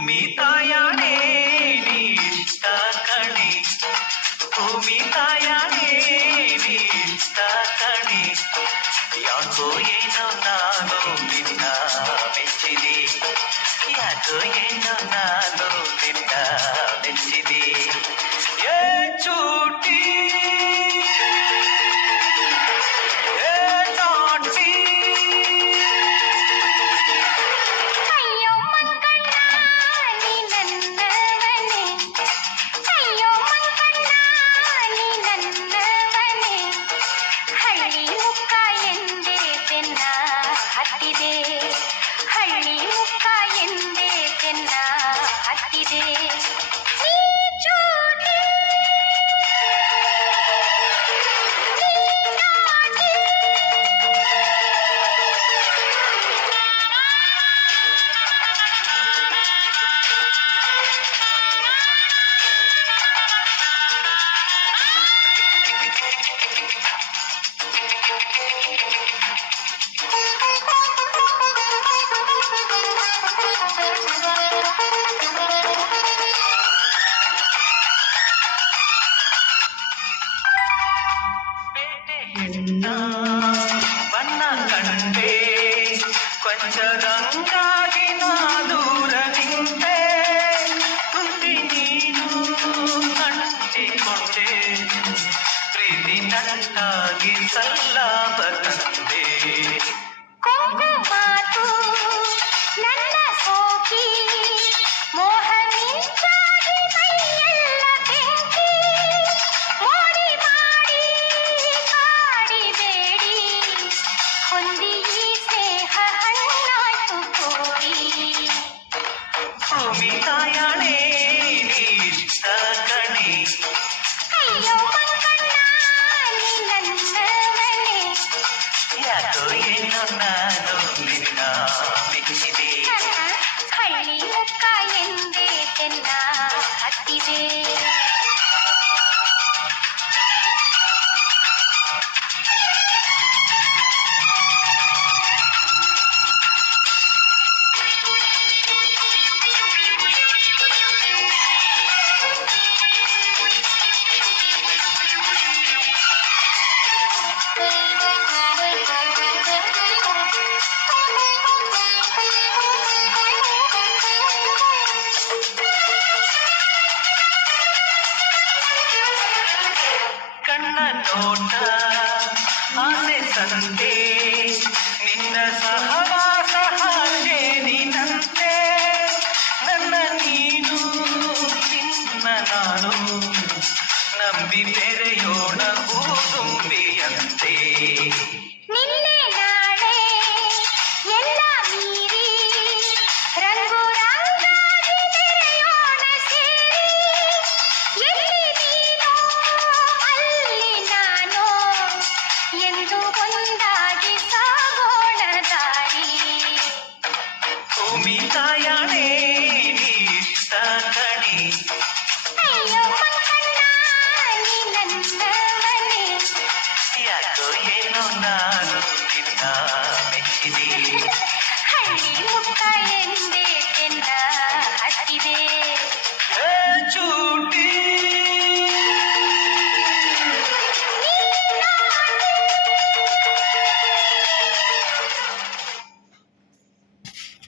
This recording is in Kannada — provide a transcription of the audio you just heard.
ಭೂಮಿ ತಾಯಾಣೆ ನೀ ಇಷ್ಟ ಕಣೆ, ಭೂಮಿ ತಾಯಾಣೆ ನೀ ಇಷ್ಟ ಕಣೆ. ಯಾಕೋ ಏನೋ ನಾನು ನಿನ್ನ ಮೆಚ್ಚಿದೆ, ಯಾಕೋ ಏನೋ ನಾನು ನಿನ್ನ ಮೆಚ್ಚಿದೆ. ಏ ಚೂಟಿ ಏ ನಾಟಿ, ಅಯ್ಯೋ ಮಂಕಣ್ಣ ನೀ ನನ್ನವನೇ, ಅಯ್ಯೋ ಮಂಕಣ್ಣ ನೀ ನನ್ನವನೇ. ಹಳ್ಳಿ ಮುಕ್ಕ ಎಂದೇ ಬೆನ್ನ ಹತ್ತಿದೆ, ಹಳ್ಳಿ ಮುಕ್ಕ ಎಂದೇ ಬೆನ್ನ ಹತ್ತಿದೆ. ನೀ ಚೂಟಿ, ನೀ ನಾಟಿ. ಹೆಣ್ಣ ಬಣ್ಣ ಕಂಡೆ, ಕೊಂಚದಂಗಾಗಿ ನಾ ದೂರ ನಿಂತೆ. ತುದಿ ನೀನು ಹಂಚಿಕೊಂಡೆ, ಪ್ರೀತಿ ನಂಟಾಗಿ ಸಲ್ಲಾಪ ತಂದೆ. ಕೊಂಕು ಮಾತು ನನ್ನ ಸೋಕಿ, ಮೋಹ ಮಿಂಚಾಗಿ ಮೈಯೆಲ್ಲ ಬೆಂಕಿ. ಮೋಡಿ ಮಾಡಿ ಕಾಡಿಬೇಡಿ, ಹೊಂದಿ ಈ ಸ್ನೇಹ ಹಣ್ಣಾಯ್ತು ಕೋಡಿ. ಭೂಮಿ ತಾಯಾಣೆ ನೀ ಇಷ್ಟ ಕಣೆ, ಅಯ್ಯೋ ಮಂಕಣ್ಣ ನೀ ನನ್ನವನೇ. ಯಾಕೋ ಏನೋ ನಾನು ನಿನ್ನ ಮೆಚ್ಚಿದೆ. ಹಳ್ಳಿ ಮುಕ್ಕ ಎಂದೇ ಬೆನ್ನ ಹತ್ತಿದೆ. ಕಣ್ಣ ನೋಟ ಆಸೆ ಸಂತೆ, ನಿನ್ನ ಸಹವಾಸ ಹಾಗೇನಿನಂತೆ. ನನ್ನ ನೀನು ನಿನ್ನ ನಾನು, ನಂಬಿ ಬೆರೆಯೋಣ ಹೂದುಂಬಿಯಂತೆ. ನಿನ್ನೆ ನಾಳೆ ಎಲ್ಲ ಮೀರಿ, ರಂಗು ರಂಗಾಗಿ ಬೆರೆಯೋಣ ಸೇರಿ. ಎಲ್ಲಿ ನೀನು ಅಲ್ಲಿ ನಾನು, ಎಂದು ಒಂದಾಗಿ ಸಾಗೋಣ ದಾರಿ. ಭೂಮಿ ತಾಯಾಣೆ ನೀ ಇಷ್ಟ ಕಣೆ, ಅಯ್ಯೋ ಮಂಕಣ್ಣ ನೀ ನನ್ನವನೇ. ಯಾಕೋ ಏನೋ ನಾನು ನಿನ್ನ ಮೆಚ್ಚಿದೆ. ಹಳ್ಳಿ ಮುಕ್ಕ ಎಂದೇ